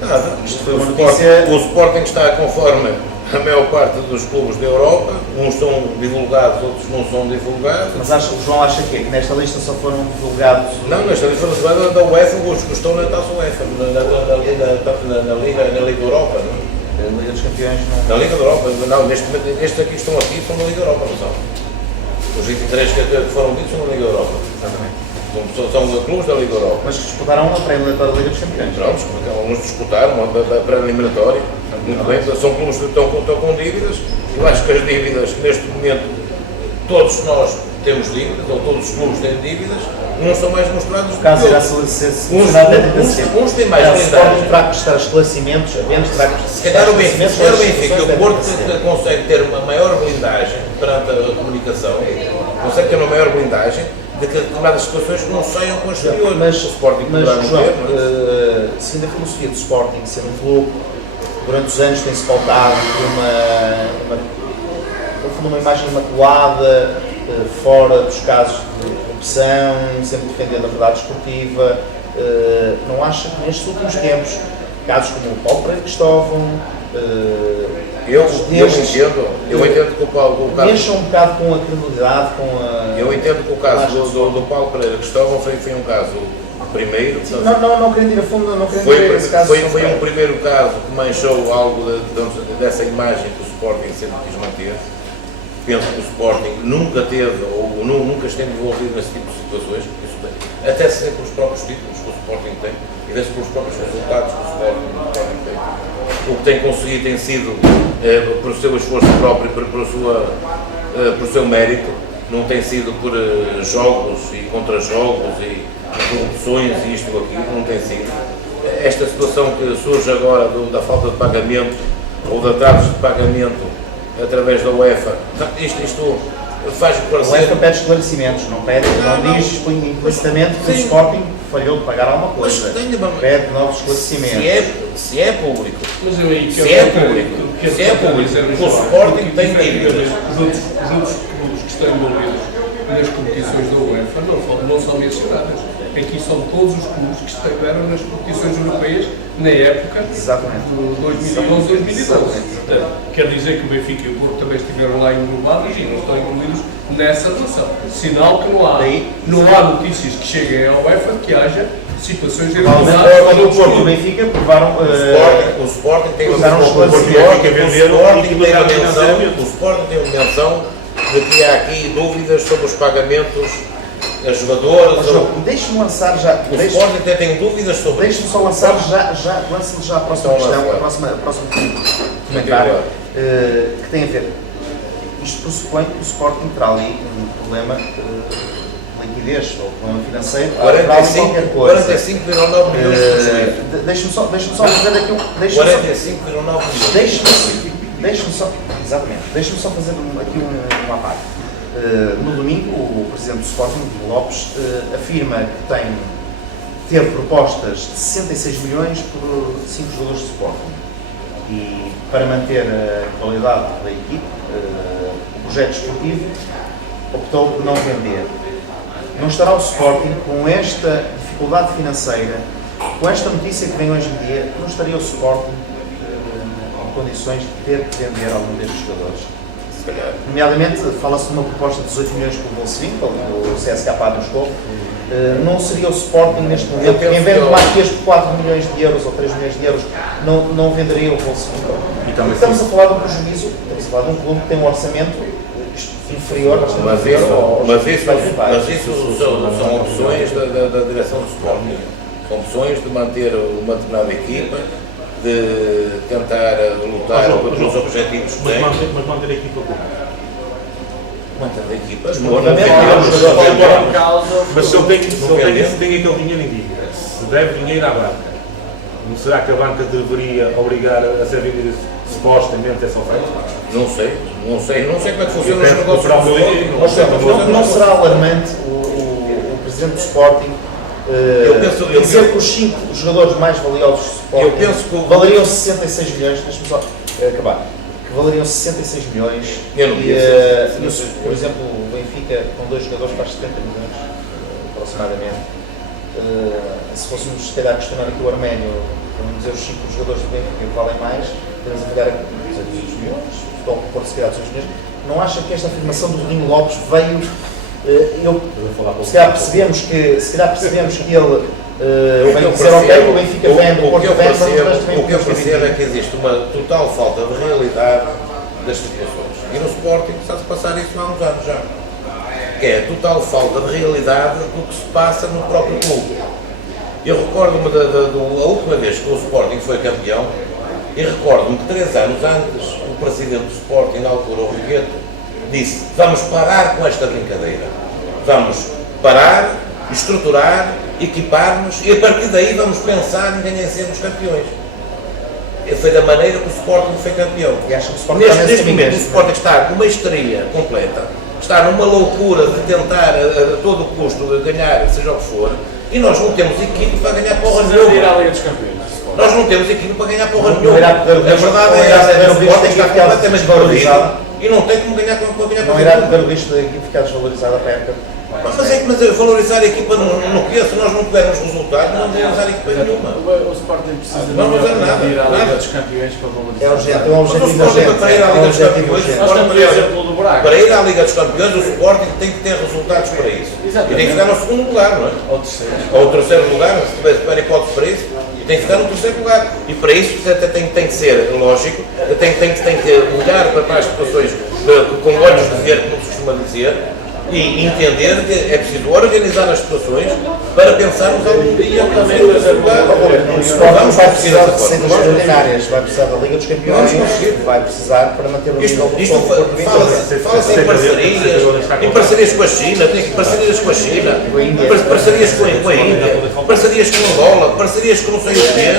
Nada. isto foi uma notícia. O Sporting está conforme a maior parte dos clubes da Europa, uns são divulgados, outros não são divulgados. Mas o João acha que nesta lista só foram divulgados. Não, nesta lista da UEFA, os que estão na taça UEFA, na Liga Europa. Não? A Liga dos Campeões não. Na Liga da Europa, não, estes aqui que estão aqui são na Liga Europa, não são? Os 23 que foram ditos são na Liga Europa. Exatamente. São clubes da Liga Europa. Mas que disputaram uma pré-eliminatória da Liga dos Campeões. Pronto, uns disputaram uma pré-eliminatória. Muito bem, são clubes que estão com dívidas. Eu acho que as dívidas, neste momento, todos nós temos dívidas, ou todos os clubes têm dívidas, uns são mais mostrados do que Caso irá outros. ser selecionado dentro da CEP. Uns têm mais O Sporting blindagem. terá que prestar esclarecimentos, apenas terá que Se prestar calhar o Benfica e o Porto CEP. consegue ter uma maior blindagem perante a comunicação, consegue ter uma maior blindagem de que determinadas situações não saiam com as exteriores. Mas, O Sporting poderá não João, ter, mas... se ainda a filosofia do Sporting ser um clube, durante os anos tem-se pautado por uma imagem imaculada, fora dos casos de corrupção, sempre defendendo a verdade esportiva, não acha que nestes últimos tempos, casos como o Paulo Pereira Cristóvão, Eu entendo que o Paulo... mexam um bocado com a credibilidade, com a... Eu entendo que o caso do Paulo Pereira Cristóvão foi um caso primeiro. Não querendo ir a fundo, não querendo ir a esse caso. Foi um primeiro caso que manchou algo dessa imagem que o Sporting sempre quis manter. Penso que o Sporting nunca teve ou nunca esteve envolvido nesse tipo de situações, até se vê pelos próprios títulos que o Sporting tem e vê-se pelos próprios resultados que o Sporting tem. O que tem conseguido tem sido por seu esforço próprio, por seu mérito, não tem sido por jogos e contra-jogos e corrupções e isto ou aquilo, não tem sido. Esta situação que surge agora da falta de pagamento ou de atrasos de pagamento através da UEFA, isto faz-me A parecer... UEFA pede esclarecimentos, não diz implicitamente que o Sporting falhou de pagar alguma coisa. Pede novos esclarecimentos. Se é público, Mas eu aí se é público, o Sporting tem dívidas. Os outros clubes que estão envolvidos nas competições da UEFA não são mencionadas. Aqui são todos os clubes que estiveram nas competições europeias na época de 2011-2012. Quer dizer que o Benfica e o Porto também estiveram lá englobados e não estão incluídos nessa relação. Sinal que não há notícias que cheguem à UEFA de que haja situações irregulares. O Porto e o Benfica provaram. O Sporting tem uma menção de que há aqui dúvidas sobre os pagamentos a jogadores. Deixe-me lançar já. O Sporting tem dúvidas sobre isso. Deixe-me só lançar lance-lhe já a próxima questão, o próximo comentário, que tem a ver. Isto pressupõe que o Sporting terá ali um problema de liquidez ou problema financeiro. 45,9 milhões de euros. Deixe-me só fazer aqui um. 45,9 milhões. Deixe-me só fazer aqui uma parte. No domingo, o presidente do Sporting, Lopes, afirma que teve propostas de 66 milhões por 5 jogadores de Sporting. E para manter a qualidade da equipe, o projeto esportivo optou por não vender. Não estará o Sporting com esta dificuldade financeira, com esta notícia que vem hoje em dia, não estaria o Sporting em condições de ter que vender algum destes jogadores? Nomeadamente, fala-se de uma proposta de 18 milhões pelo Bolsonaro, pelo CSKA de Moscou. Não seria o Sporting neste momento, quem vende mais que este 4 milhões de euros ou 3 milhões de euros, não venderia o Bolsonaro. Estamos a falar de um prejuízo, estamos a falar de um clube que tem um orçamento inferior bastante mas isso são opções da direção do Sporting. São opções de manter uma determinada equipa, de tentar lutar pelos objetivos que tem. Mas manter a equipa como? Manter a equipa. Mas se ele tem aquele dinheiro em dívida, se deve dinheiro à banca, não será que a banca deveria obrigar a ser vendida supostamente essa oferta? Não sei como é que funciona os negócios do Sporting. Não será alarmante o presidente do Sporting Dizer que os 5 jogadores mais valiosos do Sporting Eu penso que valeriam 66 milhões, deixa-me só acabar, que valeriam 66 milhões Eu não e, disse, por exemplo, o Benfica com 2 jogadores faz 70 milhões, aproximadamente. Se fôssemos, se calhar, questionar aqui o Arménio, vamos dizer os 5 jogadores do Benfica que valem mais, temos a calhar 200 milhões, o futebol do Porto se calhar 200 milhões. Não acha que esta afirmação do Rodrigo Lopes veio, se calhar percebemos que ele veio dizer ok, o Benfica vende, o Porto vende, mas nós também o que eu podemos percebo é permitir. que existe uma total falta de realidade das situações. E no Sporting está-se a passar isso há uns anos já. Que é a total falta de realidade do que se passa no próprio clube. Eu recordo-me da última vez que o Sporting foi campeão, e recordo-me que 3 anos antes, o presidente do Sporting, na altura, o Roqueto, disse: vamos parar com esta brincadeira. Vamos parar, estruturar, equipar-nos e a partir daí vamos pensar em ganhar sermos campeões. E foi da maneira que o Sporting foi campeão. E acho que o Sporting está nesse Neste momento, caminho. o Sporting está com uma histeria completa, está numa loucura de tentar a todo custo de ganhar, seja o que for, e nós não temos equipe para ganhar porra Precisa de ir à nenhuma. Liga dos Campeões. Nós não temos equipe para ganhar porra Não nenhuma. irá A poder o risco- verdade não é irá essa, poder o o risco Sporting de está ficar completamente desvalorizado. perdido e não tem como ganhar para ganhar Não porra irá nenhuma. correr o risco da equipe ficar desvalorizada para a época. Mas valorizar a equipa no que se nós não tivermos resultados, não valorizar a equipa nenhuma. O Sporting precisa de Não fazer nada, ir à Liga nada. dos Campeões para valorizar. É urgente, é um Mas o objetivo Sporting urgente. para ir à É um Liga dos objetivo Campeões, urgente. Nós temos o exemplo do Braga. Para ir à Liga dos Campeões, o Sporting tem que ter resultados para isso. Exatamente. E tem que ficar no segundo lugar, não é? Ou terceiro. Ou o terceiro lugar, se tiver hipótese para isso, e tem que ficar no terceiro lugar. E para isso tem que ser lógico, tem que olhar para as situações com olhos de ver, como se costuma dizer, e entender que é preciso organizar as situações para pensarmos algum dia no terceiro lugar. O Sporting Vamos vai conseguir precisar essa de forma. centros extraordinárias, vai precisar da Liga dos Campeões, Vamos conseguir. vai precisar para manter o nível do Isto futebol do Porto fala-se em parcerias com a China, tem parcerias com a China, parcerias com a Índia, parcerias com Angola, parcerias com não sei o quê.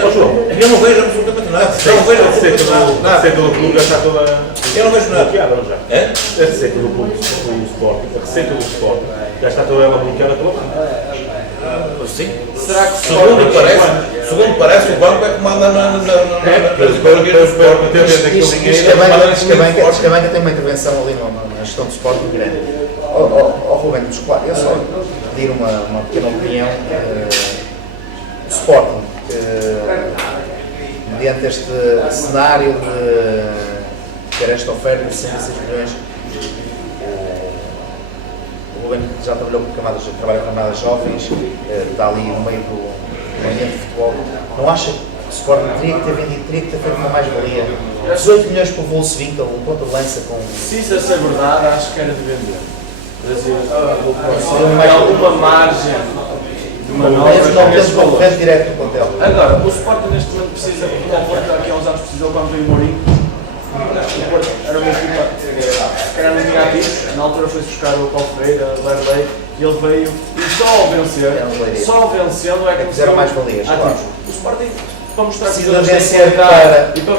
Eu não vejo absolutamente nada. Não vejo absolutamente A nada. receita do clube já está toda Eu não vejo nada. bloqueada, não já? É? A receita do clube, do Sporting, a receita do Sporting, já está toda ela bloqueada pela banca. Sim. Será que Segundo parece, o banco é que manda nas economias do Sporting. Diz que a banca tem uma intervenção ali na gestão do Sporting grande. Rubén, desculpa, eu só pedir uma pequena opinião. O Sporting, mediante este cenário de ter esta oferta de 66 milhões, o Rubén já trabalhou com camadas, trabalha com camadas jovens, está ali no meio do ambiente de futebol. Não acha que o Sporting teria que ter vendido, teria que ter feito uma mais-valia? 18 milhões para o Wolfswinkel, um ponto de lança com... Se isso é ser verdade, acho que era de vender. Tem alguma margem de manobra Mas não com esses tens valores. concorrente direto do plantel. Agora, o Sporting neste momento precisa, porque o Porto aqui há uns anos precisou quando veio o Mourinho. O Porto era uma equipa que era não tinha ativos, na altura foi-se buscar o Paulo Ferreira, o Lerley, e ele veio e só vencendo é que fizeram mais valias, claro. O Sporting, para mostrar que Precisa eles têm vencer qualidade e para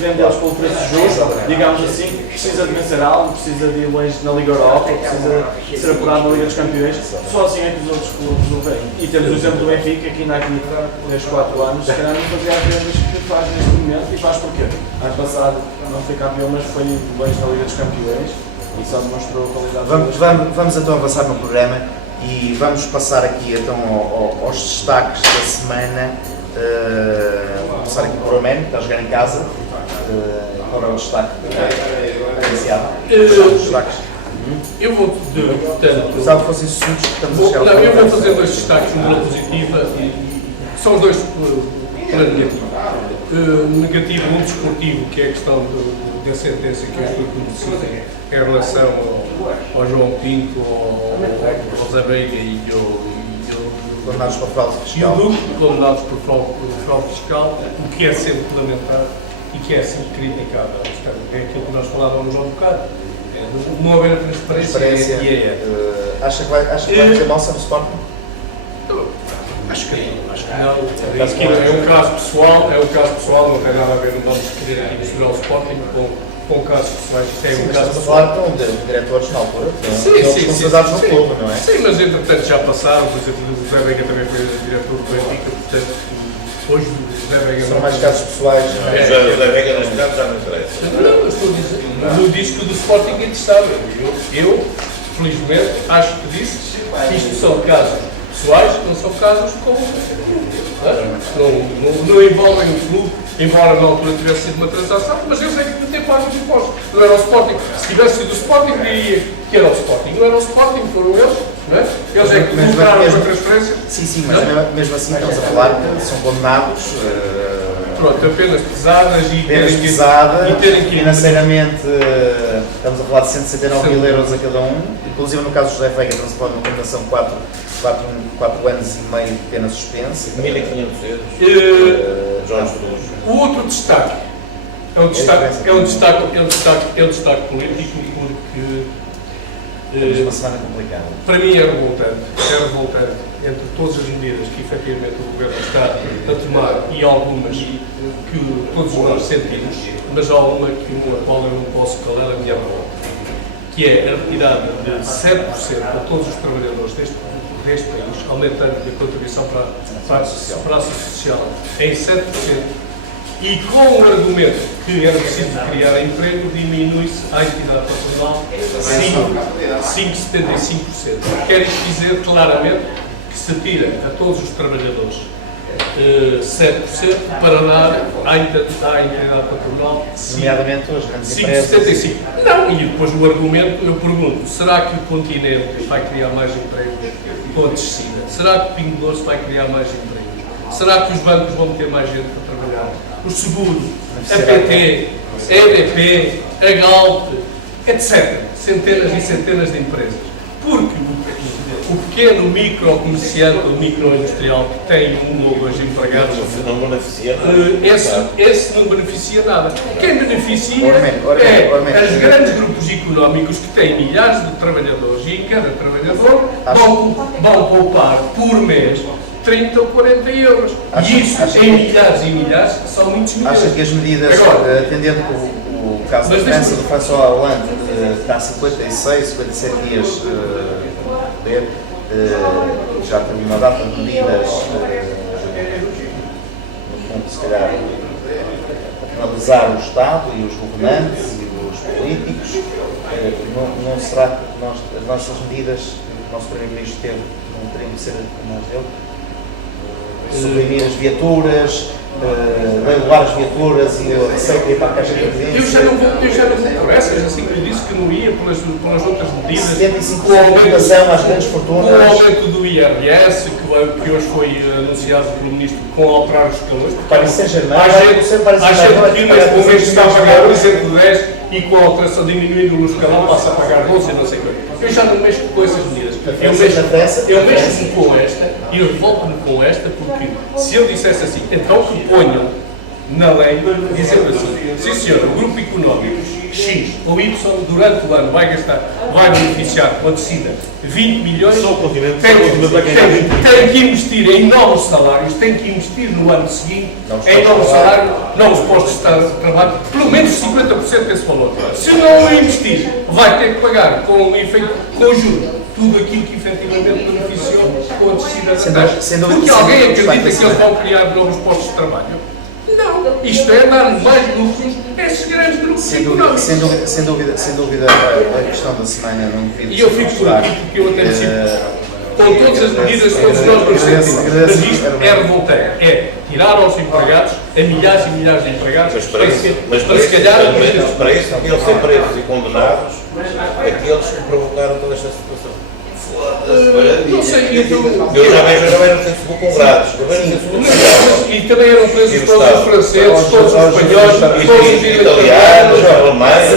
vendê-los pelo preço justo, digamos assim, precisa de vencer algo, precisa de ir longe na Liga Europa, precisa de ser apurado na Liga dos Campeões, só assim é que os outros clubes o veem. E temos o exemplo do Benfica, que ainda aqui nestes 4 anos, se calhar não fazia as vendas que faz neste momento, e faz porquê? Ano passado não foi campeão, mas foi longe na Liga dos Campeões e só demonstrou a qualidade. Vamos então avançar no programa e vamos passar aqui então aos destaques da semana. Vou começar aqui por o Arménio, que está a jogar em casa. Qual é o destaque iniciado? Os destaques. Eu vou, portanto, Gostava que fossem assuntos que estamos a chegar ao eu final. vou fazer 2 destaques, uma positiva e são 2 para negativo. Negativo, um desportivo, que é a questão da sentença que hoje foi conhecida em relação ao João Pinto, ao Zé Veiga e Condenados por fraude o fiscal. Duque, condenados por fraude fiscal, o que é sempre lamentado e que é sempre criticado. É aquilo que nós falávamos há um bocado. Não haver transparência Acha que vai fazer mal sobre o Sporting? Acho que não. É um caso pessoal, não tem nada a ver, não vamos querer aqui misturar o Sporting com casos pessoais, isto é Sim, um mas caso estamos a falar de diretores na altura, que Sim, tinham sim, responsabilidades no sim. clube, não é? Sim, mas entretanto já passaram, por exemplo, o Zé Veiga também foi diretor do Benfica, portanto, hoje o Zé Veiga São mais casos pessoais. Não é? Já o Zé Veiga neste caso já não interessa. Não, eu estou a dizer, no disco do Sporting é interessava. Eu, felizmente, acho que disse que isto são casos pessoais, não são casos como não envolvem o clube, embora na altura tivesse sido uma transação, mas eu sei que tem pago os impostos. Não era o Sporting. Se tivesse sido o Sporting, diria que era o Sporting. Não era o Sporting, foram eles, não é? Eles é que lucraram a transferência. Sim, mas mesmo assim estamos a falar que são condenados. Pronto, apenas pesadas e Penas pesadas, e terem que financeiramente estamos a falar de 169 mil euros a cada um, inclusive no caso do José Veiga estamos a falar de uma condenação de 4 anos e meio de pena suspensa. 1.500 euros. Jorge Cruz. O outro destaque é um destaque político porque Temos uma semana complicada. para mim é revoltante entre todas as medidas que efetivamente o Governo está a tomar e algumas que todos nós sentimos, mas há uma a qual eu não posso calar a minha revolta, que é a retirada de 7% a todos os trabalhadores deste país, aumentando a contribuição para a segurança social em 7%, e com o argumento que era preciso criar emprego, diminui-se a entidade patronal 5,75%. Quer isto dizer claramente que se tira a todos os trabalhadores 7% para dar à entidade patronal Nomeadamente as grandes empresas. 5,75%. Não, e depois o argumento, eu pergunto, será que o continente vai criar mais empregos com a descida? Será que o Pingo Doce vai criar mais empregos? Será que os bancos vão ter mais gente para trabalhar? Os seguros, a PT, a EDP, a Galp, etc. Centenas e centenas de empresas. Porque o pequeno microcomerciante ou microindustrial que tem 1 ou 2 empregados, Não beneficia nada. esse não beneficia nada. Quem beneficia Ormeno. é os grandes grupos económicos que têm milhares de trabalhadores e cada trabalhador vão poupar por mês 30 ou 40 euros. E isso em milhares e milhares são muitos milhões. Acha que as medidas, Agora, atendendo o caso da França, do François Hollande, está há 56, 57 dias de poder, já tem uma data de medidas, no fundo, se calhar, para analisar o Estado e os governantes e os políticos, não será que as nossas medidas que o nosso Primeiro-Ministro teve não teriam que ser como as dele? Suprimir as viaturas, leiloar as viaturas e a receita ir para a Caixa de Previdência. eu já não vou por essas, assim que lhe disse que não ia pelas outras medidas. 75% de tributação às grandes fortunas. Com o aumento do IRS, que hoje foi anunciado pelo Ministro, com alterar os escalões. Paris Saint-Germain. Há gente que neste momento está a pagar, por exemplo, 10 e com a alteração diminuindo no escalão passa a pagar 12 e não sei o quê. Eu já não mexo com essas medidas. Eu mexo-me com esta e eu revolto-me com esta porque se eu dissesse assim, então que ponham na lei, dizendo assim, sim senhor, o grupo económico X ou Y durante o ano vai beneficiar com a descida 20 milhões, Só o continente, tem que investir em novos salários, tem que investir no ano seguinte em novos salários, novos postos de trabalho, pelo menos 50% desse valor. Se não investir, vai ter que pagar com o efeito, com os juros, tudo aquilo que efetivamente beneficiou com a descida da taxa. Porque alguém acredita que eles vão criar novos postos de trabalho? Não, isto é dar mais lucros a esses grandes grupos económicos. Sem dúvida, a questão da semana não devia. E eu fico por aqui porque eu até sinto, com todas as medidas, todos nós nos sentimos, mas isto é revoltante, é tirar aos empregados, a milhares e milhares de empregados, Mas para isso deviam ser presos e condenados aqueles que provocaram toda esta situação. não sei, Eu já vejo não sei se vou com grados. e também eram presos todos os franceses, todos os espanhóis, todos os italianos, alemães,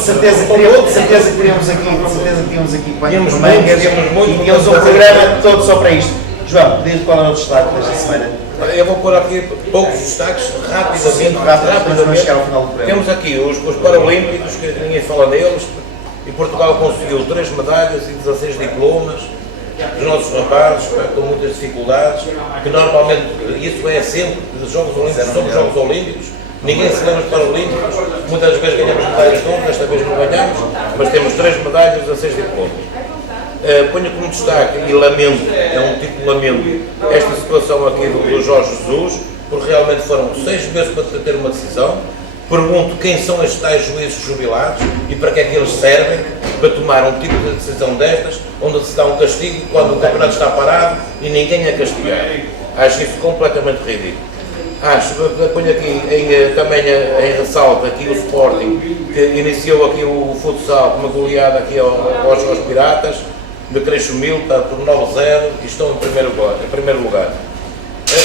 certeza que teríamos aqui Tínhamos mangas muito, e tínhamos um programa todo só para isto. João, diz qual é o destaque desta semana? Eu vou pôr aqui poucos destaques rapidamente. Rapidamente, vamos chegar ao final do programa. Temos aqui os Paralímpicos, que ninguém fala neles, e Portugal conseguiu 3 medalhas e 16 diplomas. Os nossos rapazes, com muitas dificuldades, que normalmente isso é sempre, Jogos Olímpicos, somos Jogos Olímpicos, Ninguém se lembra dos Paralímpicos, muitas vezes ganhamos medalhas de ouro, desta vez não ganhamos, mas temos 3 medalhas a 6 diplomas. Ponho como destaque e lamento, é um tipo de lamento, esta situação aqui do Jorge Jesus, porque realmente foram 6 meses para ter uma decisão. Pergunto quem são estes tais juízes jubilados e para que é que eles servem para tomar um tipo de decisão destas, onde se dá um castigo quando o campeonato está parado e ninguém é castigado. Acho isso completamente ridículo. Ponho aqui também em ressalto aqui o Sporting, que iniciou aqui o futsal com uma goleada aqui aos Piratas, de Creixo Milta por 9-0 e estão em primeiro lugar.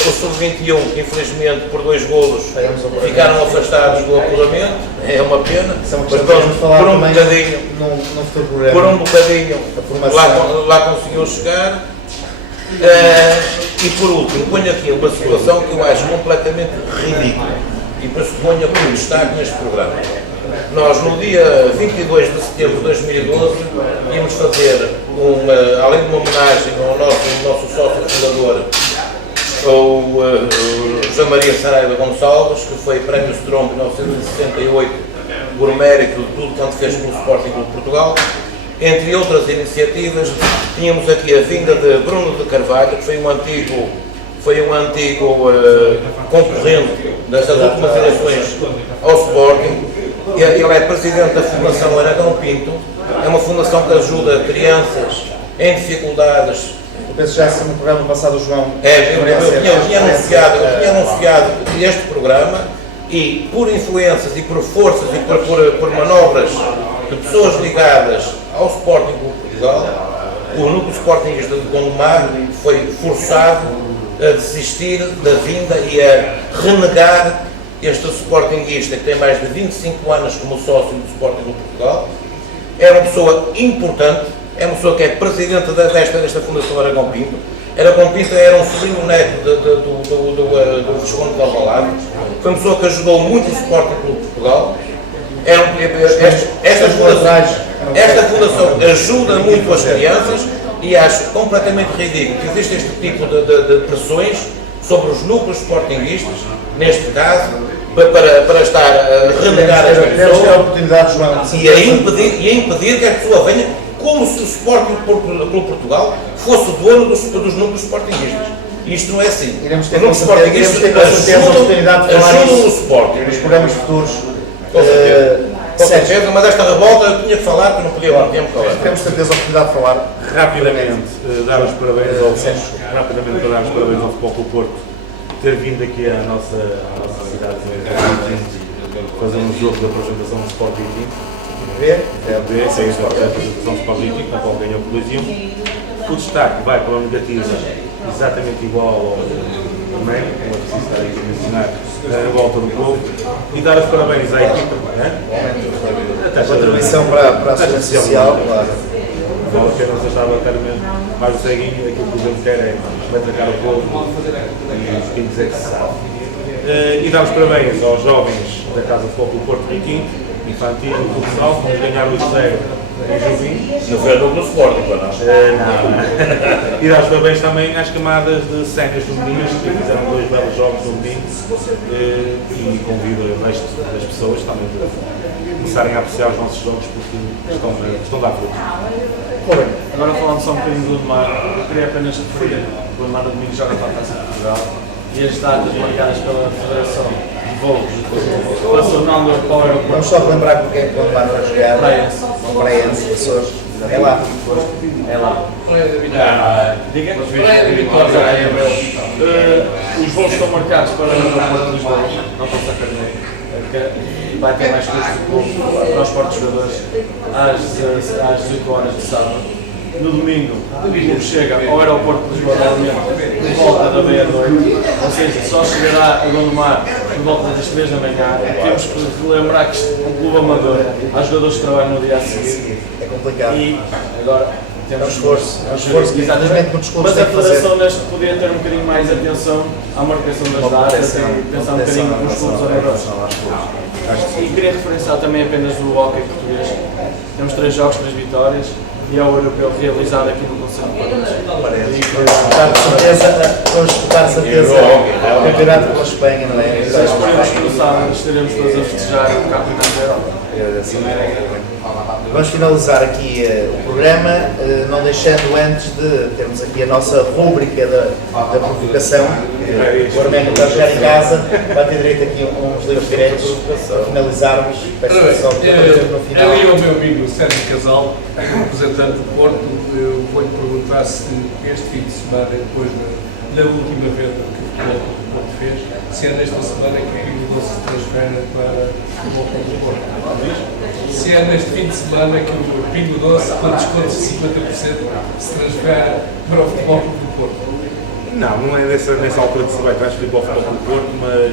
O Sub-21, infelizmente, por 2 golos, ficaram afastados do apuramento, é uma pena, mas por um bocadinho lá conseguiu chegar. E por último, ponho aqui uma situação que eu acho completamente ridícula e por isso ponho como destaque neste programa. Nós, no dia 22 de setembro de 2012, íamos fazer, além de uma homenagem ao nosso sócio fundador, o José Maria Saraiva Gonçalves, que foi Prémio Strong em 1968 por mérito de tudo quanto fez pelo Sporting Clube de Portugal. Entre outras iniciativas, tínhamos aqui a vinda de Bruno de Carvalho, que foi um antigo concorrente destas últimas eleições ao Sporting. Ele é presidente da Fundação Aragão Pinto, é uma fundação que ajuda crianças em dificuldades. Eu penso já no programa passado, o João. Eu tinha anunciado este programa e por influências e por forças e por manobras de pessoas ligadas ao Sporting Clube de Portugal, o núcleo Sportingista de Gondomar foi forçado a desistir da vinda e a renegar este Sportingista que tem mais de 25 anos como sócio do Sporting Clube de Portugal. É uma pessoa importante, é uma pessoa que é presidente desta Fundação Aragão Pinto. Aragão Pinto era um sobrinho neto do Visconde de Alvalade, foi uma pessoa que ajudou muito o Sporting Clube de Portugal. Esta fundação ajuda muito as crianças e acho completamente ridículo que existe este tipo de pressões sobre os núcleos sportinguistas, neste caso, para estar a renegar esta pessoa e a impedir que a pessoa venha, como se o Sporting Clube Portugal fosse o dono dos núcleos sportinguistas. Isto não é assim. Iremos ter com certeza a oportunidade de falar no Sporting. Nos programas futuros. Com certeza, mas esta revolta eu tinha que falar, que não podia muito tempo falar. Temos certeza a oportunidade de falar. Rapidamente, dar os parabéns ao Futebol Clube Porto ter vindo aqui à nossa cidade de fazer um jogo de apresentação do Sport Viking. A apresentação do Sport Viking, na qual ganhou por 2-1. O destaque vai para a negativa exatamente igual ao também, não é preciso estar aqui a mencionar a volta do povo, e dar os parabéns à equipa, a contribuição para a segurança social, claro. Vale a pena se achava estar mais o ceguinho, aquilo que o governo quer é atacar o povo e quem quiser que se sabe. E dar os parabéns aos jovens da Casa de Futebol do Porto Riquim, infantil e futsal, que ganharam o 0 em Juvim. Não foi a do Sporting, não? Não. E dar os parabéns também às camadas de séniores femininas, que fizeram 2 belos jogos no domingo, e convido o resto das pessoas também a começarem a apreciar os nossos jogos, porque estão a dar frutos. Agora falando só um bocadinho do Gondomar, eu queria apenas referir que o Gondomar no domingo joga para a Taça de Portugal e as datas marcadas pela Federação de Voos Nacional do Aeroporto. Vamos só relembrar com quem é que vamos lá para jogar. Praense, Açores. É lá. É lá. Diga? Os voos estão marcados para o aeroporto de Lisboa, não para Sacarneiro. Vai ter mais custo de transporte de jogadores às 18 horas de sábado. No domingo, o clube chega ao aeroporto de Lisboa por volta da meia-noite, ou seja, só chegará a Gondomar por volta das 3 da manhã. Temos que lembrar que é um clube amador, há jogadores que trabalham no dia a seguir. É complicado. E agora temos esforço que exatamente muitos clubes mas a têm que fazer. Federação neste podia ter um bocadinho mais atenção à marcação das datas e pensar um bocadinho nos clubes amadores. E queria referenciar também apenas do hóquei português. Temos 3 jogos, 3 vitórias. e é o europeu realizado aqui no Conselho de Paredes. Vamos disputar certeza o campeonato com a Espanha, não é? Esperemos que no sábado estaremos todos a festejar o campeonato da Europa. Vamos finalizar aqui o programa, não deixando antes de termos aqui a nossa rúbrica da provocação. O Arménio está a chegar em casa, vai ter direito aqui uns livros diretos para finalizarmos. Peço só que no final. Ali o meu amigo Sérgio Casal, representante do Porto, eu vou-lhe perguntar se este fim de semana, depois na última venda que o Porto fez, se é nesta semana que o Pingo Doce se transfere para o Futebol do Porto. Se é neste fim de semana que o Pingo Doce, com desconto de 50%, se transfere para o Futebol do Porto. Não é nessa altura que se vai transferir para o Futebol do Porto, mas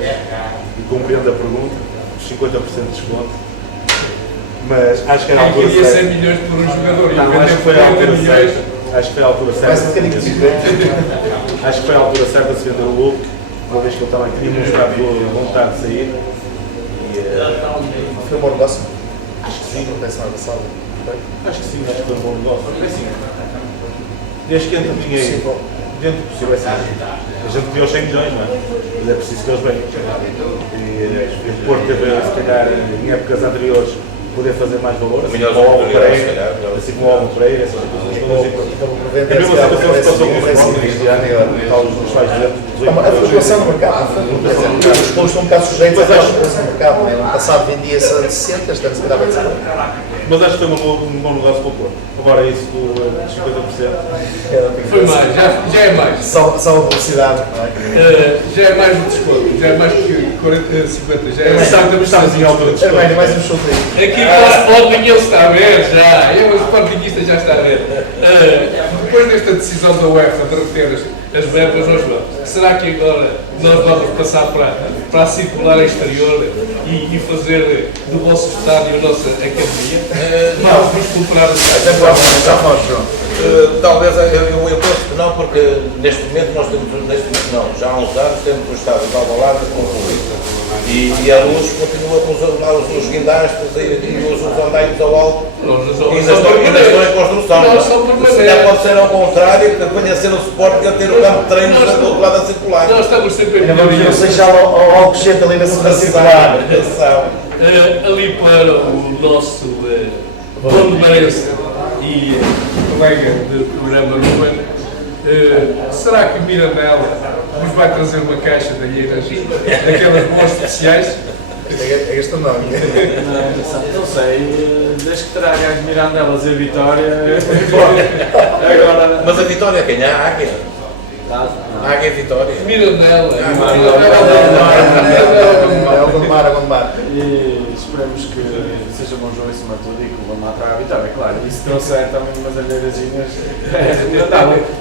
compreendo a pergunta, os 50% de desconto. Mas acho que era a altura queria 100 certa. milhões por um jogador e Não, vender acho que foi a 40 altura milhões. certa. Acho que foi a altura Parece um certa. bocadinho diferente. Acho que foi a altura certa de se vender o Hulk, uma vez que ele também tinha mostrado vontade de sair. Foi um bom negócio? Acho que sim, não tem semana passada. Acho que sim, acho que foi um bom negócio. É assim, desde que entra dinheiro dentro do possível, é assim. A gente pediu 100 milhões, não é? Mas é preciso que eles venham. E o Porto teve, se calhar, em épocas anteriores, poder fazer mais valor, assim Melhores como o Alvo oportunidades, se Pereira, calhar. assim como o Alvo Pereira, essas coisas todas. É É mesmo a situação que se passou com os próprios este ano, os mais A flutuação no mercado, os clubes estão um bocado sujeitos à flutuação no mercado. No ano passado vendia-se a 60, este ano se calhar vai ser. Mas acho que foi um bom negócio para o Porto. Agora isso dos 50%. Foi mais, já é mais. Só a velocidade, não é? Já é mais do desconto, já é mais que 40, 50, já é Estamos em altura de desconto. Arménio, mais um chute aí. Aqui para o Sporting ele está a ver já, eu o Sportingista já está a ver. Depois desta decisão da UEFA de reter as verbas, nós vamos. Será que agora nós vamos passar para a circular exterior e fazer do vosso estádio a nossa academia? Vamos nos comprar o estádio. Talvez eu penso que não, porque neste momento nós temos, já há uns anos temos o estado de Alvalade concluído. E a luz continua com os guindastes e os andaimes ao alto. E ainda estão em construção. Se calhar pode ser ao contrário, que venha a ser o Sporting a ter o campo de treinos do outro lado a circular. Nós estamos sempre Ainda vamos ver o Seixal ao Alcochete ali na circular. ali para o nosso dono de Marense e colega de programa Ruben, será que Mirandela nos vai trazer uma caixa de alheiras, daquelas boas especiais? É este não. Não sei, desde que traga as Mirandelas e a Vitória. Agora. Mas a vitória é quem? A Águia. A Águia é Vitória. Mirandela. É o Gondomar. E esperemos que seja bom jogo acima de tudo e que o Gondomar traga a vitória, claro. E se trouxer também umas alheirazinhas,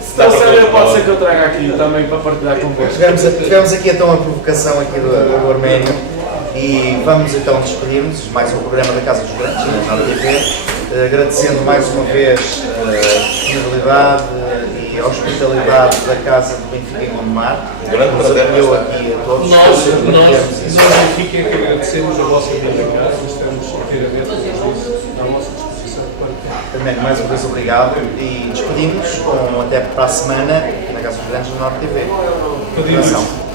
se trouxer pode ser que eu traga aqui também para partilhar convosco. Tivemos aqui então a provocação aqui do Arménio e vamos então despedir-nos, mais um programa da Casa dos Grandes, na TV, agradecendo mais uma vez a disponibilidade e a hospitalidade da Casa do Benfica em Gondomar. Grande prazer Eu aqui a todos. Nós Benfica é que agradecemos a vossa vinda a casa, estamos inteiramente à vossa disposição para Arménio, mais uma vez obrigado e despedimos com até para a semana na Casa dos Grandes na Norte TV.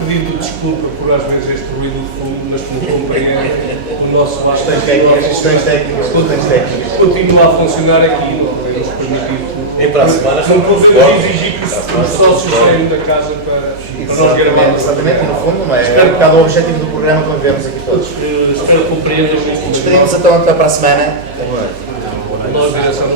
pedindo desculpa por às vezes este ruído de fundo, mas como compreende, o nosso Questões técnicas. continua a funcionar aqui, não podemos permitir. E para a semana não podemos exigir que os sócios saiam da casa para nós gravarmos. Exatamente, no fundo, não é? É um bocado o objetivo do programa que vemos aqui todos. Espero que compreendam isto. Despedimos então até para a semana. Nós, direção